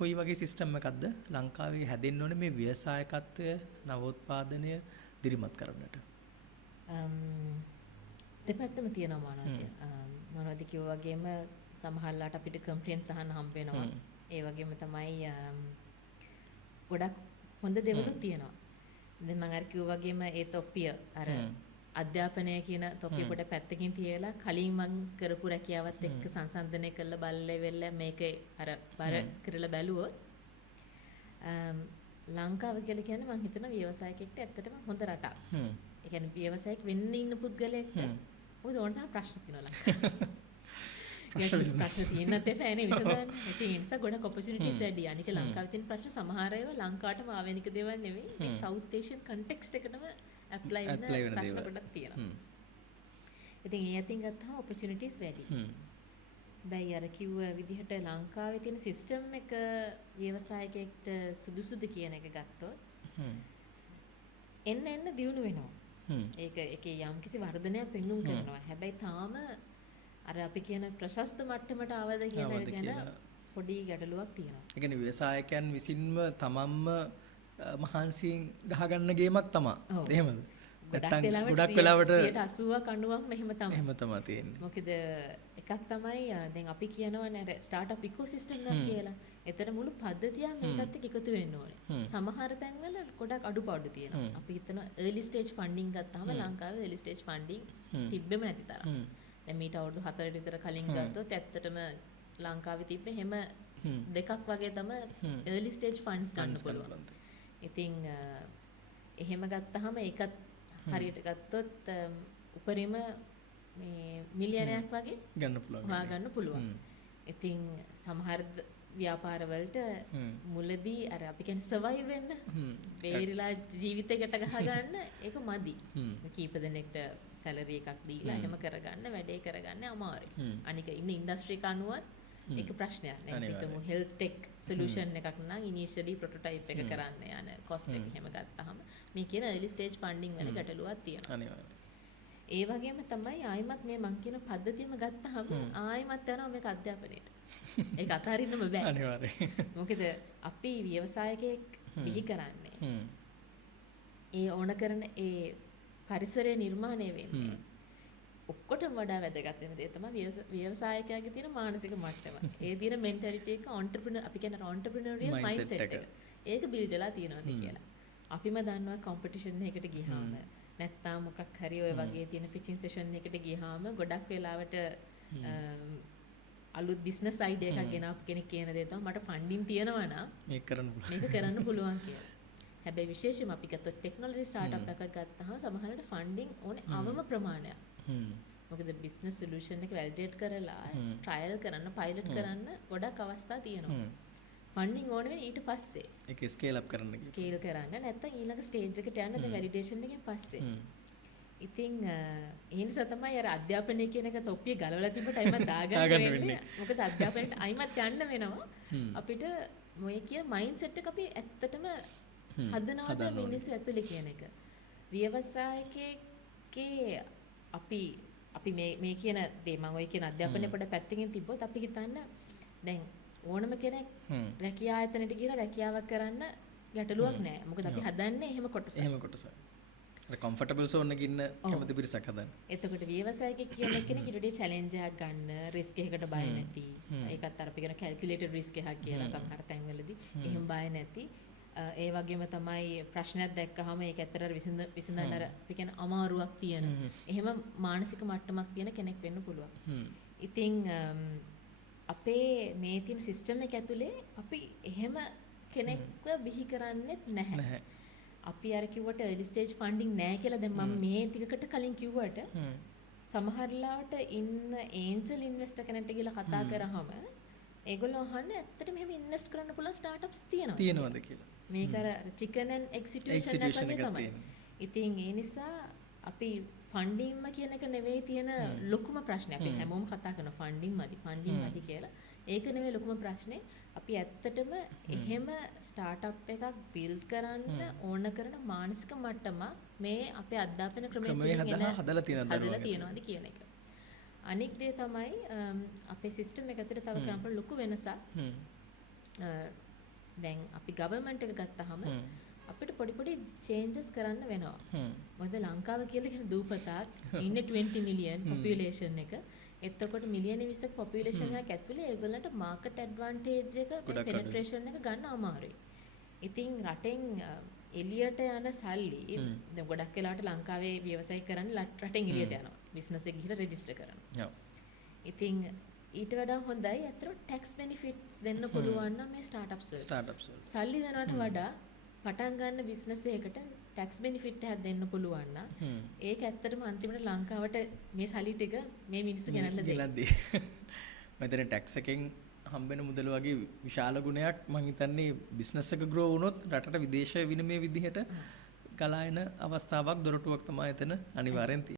කොයි වගේ සිස්ටම් එකක්ද ලංකාවේ හැදෙන්න ඕනේ මේ ව්‍යවසායකත්වය නවෝත්පාදනය දිරිමත් කරන්නට? දෙපැත්තම තියෙනවා මොනවද කිව්වා වගේම සමහරලාට අපිට කම්ප්ලේන්ට්ස් අහන්න හම්බ වෙනවා. ඒ වගේම තමයි ගොඩක් හොඳ දේවලුත් තියෙනවා. දැන් මම අර කිව්වා වගේම ඒ තොප්පිය අර අධ්‍යාපනය කියන තොප්පිය පොඩ පැත්තකින් තියලා කලින් මම කරපු රැකියාවත් එක්ක සංසන්දනය කරලා බලලා මේකේ අර බර කරලා බැලුවොත් ලංකාව කියලා කියන්නේ මම හිතනවා ව්‍යවසායකෙක්ට ඇත්තටම හොඳ රටක්. ඒ කියන්නේ ව්‍යවසායක වෙන්න ඉන්න පුද්ගලයෙක්ට මොකද ඕන තරම් ප්‍රශ්න තියෙනවා ලංකාවේ. ප්‍රශ්න තියෙනත් එපෑනේ විසඳන්න. ඉතින් ඒ නිසා ගොඩක් ඔපචුනිටිස් වැඩි. අනික ලංකාවේ තියෙන ප්‍රශ්න සමහර ඒවා ලංකාවටම ආවෙනික දේවල් නෙවෙයි. මේ සවුත් ඒෂියන් කන්ටෙක්ස්ට් එකටම ඇප්ලයි වෙන ප්‍රශ්න ගොඩක් තියෙනවා. ඉතින් ඒ අතින් ගත්තාම ඔපචුනිටිස් වැඩි. බැයි අර කිව්ව විදිහට ලංකාවේ තියෙන සිස්ටම් එක ව්‍යවසායකයෙක්ට සුදුසුද කියන එක ගත්තොත් එන්න දියුණු වෙනවා. ඒක ඒකේ යම්කිසි වර්ධනයක් පෙන්눔 කරනවා. හැබැයි තාම අර අපි කියන ප්‍රශස්ත මට්ටමට ආවද කියන එක ගැන පොඩි ගැටලුවක් තියෙනවා. ඒ කියන්නේ ව්‍යවසායකයන් විසින්ම තමන්ම මහන්සියෙන් ගහගන්න ගේමක් තමයි. එහෙමද? නැත්තම් ගොඩක් වෙලාවට 80ක් 90ක් මෙහෙම තමයි. එහෙම තමයි තියෙන්නේ. මොකද එකක් තමයි දැන් අපි කියනවනේ අර ස්ටාර්ට්අප් ඉකෝසිස්ටම් එකක් කියලා. එතන මුළු පද්ධතියම මේකත් එක්ක එකතු වෙන්න ඕනේ. සමහර තැන්වල ගොඩක් අඩුපාඩු තියෙනවා. අපි හිතනවා early stage funding ගත්තාම ලංකාවේ early stage funding තිබ්බෙම නැති තරම්. දැන් මීට අවුරුදු 4කට විතර කලින් ගත්තොත් ඇත්තටම ලංකාවේ තිබ්බ හැම දෙකක් වගේ තමයි early stage funds ගන්න පුළුවන්. ඉතින් එහෙම ගත්තාම ඒකත් හරියට ගත්තොත් උපරිම මේ මිලියනයක් වගේ ගන්න පුළුවන්. ඉතින් සමහර ව්‍යාපාර වලට මුලදී අර අපි කියන්නේ සර්වයිව් වෙන්න බේරිලා ජීවිතයකට ගහගන්න ඒක මදි. කීප දෙනෙක්ට සැලරි එකක් දීලා එහෙම කරගන්න වැඩේ කරගන්න අමාරුයි. අනික ඉන්න ඉන්ඩස්ට්‍රි එක අනුවත් ඒක ප්‍රශ්නයක් නේ. හිතමු හෙල්ත් ටෙක් සොලියුෂන් එකක් නම් ඉනිෂියලි ප්‍රොටෝටයිප් එක කරන්න යන කොස්ට් එක එහෙම ගත්තාම මේ කියන early stage funding වල ගැටලුවක් තියෙනවා. අනිවාර්යයෙන්. ඒ වගේම තමයි ආයිමත් මේ මං කියන පද්ධතියම ගත්තාම ආයිමත් යනවා මේක අධ්‍යාපනයට. ඒක අතාරින්නම බෑ. අනිවාර්යයෙන්. මොකද අපි ව්‍යවසායකයෙක් විහි කරන්නේ. ඒ ඕන කරන ඒ පරිසරය නිර්මාණය වෙන්නේ. ඔක්කොටම වඩා වැදගත් වෙන දේ තමයි ව්‍යවසායකයාගේ තියෙන මානසික මට්ටම. ඒ තියෙන මෙන්ටැලිටි එක ඔන්ටර්ප්‍රිනර් අපි කියන ඔන්ටර්ප්‍රිනරියල් මයින්ඩ්සෙට් එක. ඒක බිල්ඩ් වෙලා තියෙනවාද කියලා. අපිම දන්නවා කොම්පිටිෂන් එකකට ගියාම නැත්තම් මොකක් හරි ඔය වගේ තියෙන පිචින් සෙෂන් එකට ගියාම ගොඩක් වෙලාවට අලුත් බිස්නස් අයිඩියා එකක් ගෙනාපු කෙනෙක් කියන දේ තමයි මට ෆන්ඩින් තියෙනවා නම් මේක කරන්න පුළුවන් කියලා. හැබැයි විශේෂයෙන්ම අපි ගත්තොත් ටෙක්නොලොජි ස්ටාර්ට්අප් එකක් ගත්තාම සමහරවිට ෆන්ඩින් ඕනේ අවම ප්‍රමාණයක්. මොකද බිස්නස් සොලියුෂන් එක වැලිඩේට් කරලා ට්‍රයල් කරන්න පයිලට් කරන්න ගොඩක් අවස්ථා තියෙනවා. ෆන්ඩින් ඕන වෙන්නේ ඊට පස්සේ. ඒක ස්කේල් අප් කරන්න. ස්කේල් කරන්න නැත්නම් ඊළඟ ස්ටේජ් එකට යන්න ද වැලිඩේෂන් එකෙන් පස්සේ. ඉතින් ඒ නිසා තමයි අර අධ්‍යාපනය කියන එක තොප්පිය ගලවලා තිබ්බට අයිමත් දාගන්න වෙන්නේ. මොකද අධ්‍යාපනයට අයිමත් යන්න වෙනවා. අපිට මොයේ කියන මයින්ඩ්සෙට් එක අපි ඇත්තටම හදනවද මිනිස්සු ඇතුලේ කියන එක. ව්‍යවසායකයේ අපි මේ කියන දේ මම ඔය කියන අධ්‍යාපනය පොඩ පැත්තකින් තිබ්බොත් අපි හිතන්න දැන් ඕනම කෙනෙක් රැකියා ආයතනයට ගිහලා රැකියාවක් කරන්න ගැටලුවක් නැහැ. මොකද අපි හදන්නේ එහෙම කොටසක්. අර කම්ෆර්ටබල් සෝන් එකේ ඉන්න කැමති පිරිසක් හදන්න. එතකොට ව්‍යවසායකයෙක් කියන කෙනෙක් ඊටදී චැලෙන්ජ් එකක් ගන්න, රිස්ක් එකකට බය නැති. ඒකත් අර අපි කියන කැල්කියුලේටඩ් රිස්ක් එකක් කියලා සමහර තැන්වලදී එහෙම බය නැති. ඒ වගේම තමයි ප්‍රශ්නයක් දැක්කහම ඒක ඇත්තට විසඳන්න අර අපි කියන අමාරුවක් තියෙන. එහෙම මානසික මට්ටමක් තියෙන කෙනෙක් වෙන්න පුළුවන්. ඉතින් අපේ මේ තියෙන සිස්ටම් එක ඇතුලේ අපි එහෙම කෙනෙක්ව බිහි කරන්නේත් නැහැ. අපි අර කිව්වට early stage funding නැහැ කියලා දැන් මම මේ ටිකකට කලින් කිව්වට සමහරලාට ඉන්න angel investor කෙනෙක්ට ගිහලා කතා කරාම ඒගොල්ලෝ අහන්නේ ඇත්තටම මෙහෙම ඉන්වෙස්ට් කරන්න පුළුවන් ස්ටාර්ට්අප්ස් තියෙනවද කියලා. මේක අර chicken and egg situation එක තමයි. ඉතින් ඒ නිසා අපි ෆන්ඩින්ම කියන එක නෙවෙයි තියෙන ලොකුම ප්‍රශ්නේ. අපි හැමෝම කතා කරන ෆන්ඩින් මදි කියලා. ඒක නෙවෙයි ලොකුම ප්‍රශ්නේ. අපි ඇත්තටම එහෙම ස්ටාර්ට්අප් එකක් බිල්ඩ් කරන්න ඕන කරන මානසික මට්ටමක් මේ අපේ අධ්‍යාපන ක්‍රමයේ හදලා තියෙනවද කියන එක. අනික් දේ තමයි අපේ සිස්ටම් එක ඇතුලේ තව කරන්න ලොකු වෙනසක්. දැන් අපි ගවර්න්මන්ට් එක ගත්තාම අපිට පොඩි පොඩි චේන්ජස් කරන්න වෙනවා. මොකද ලංකාව කියලා කියන දූපතක් ඉන්නේ 20 මිලියන් පොපියුලේෂන් එක. එතකොට මිලියන 20ක පොපියුලේෂන් එකක් ඇතුලේ ඒගොල්ලන්ට මාකට් ඇඩ්වාන්ටේජ් එක පෙනෙට්‍රේෂන් එක ගන්න අමාරුයි. ඉතින් රටෙන් එලියට යන සල්ලි දැන් ගොඩක් වෙලාවට ලංකාවේ ව්‍යවසාය කරන්නේ රටෙන් එලියට යනවා. බිස්නස් එක ගිහලා රෙජිස්ටර් කරනවා. ඉතින් ඊට වඩා හොඳයි අතට ටැක්ස් බෙනිෆිට්ස් දෙන්න පුළුවන් නම් මේ ස්ටාර්ට්අප්ස් සල්ලි දෙනවට වඩා පටන් ගන්න බිස්නස් එකකට ටැක්ස් බෙනිෆිට් එකක් දෙන්න පුළුවන් නම් ඒක ඇත්තටම අන්තිමට ලංකාවට මේ සල්ලි ටික මේ මිනිස්සු ගෙනල්ලා දෙයි. මෙතන ටැක්ස් එකෙන් හම්බෙන මුදල වගේ විශාල ගුණයක් මම හිතන්නේ බිස්නස් එක ග්‍රෝ වුණොත් රටට විදේශ විනිමය විදිහට ගලා එන අවස්ථාවක් දොරටුවක් තමයි එතන අනිවාර්යෙන් තියෙන්නේ.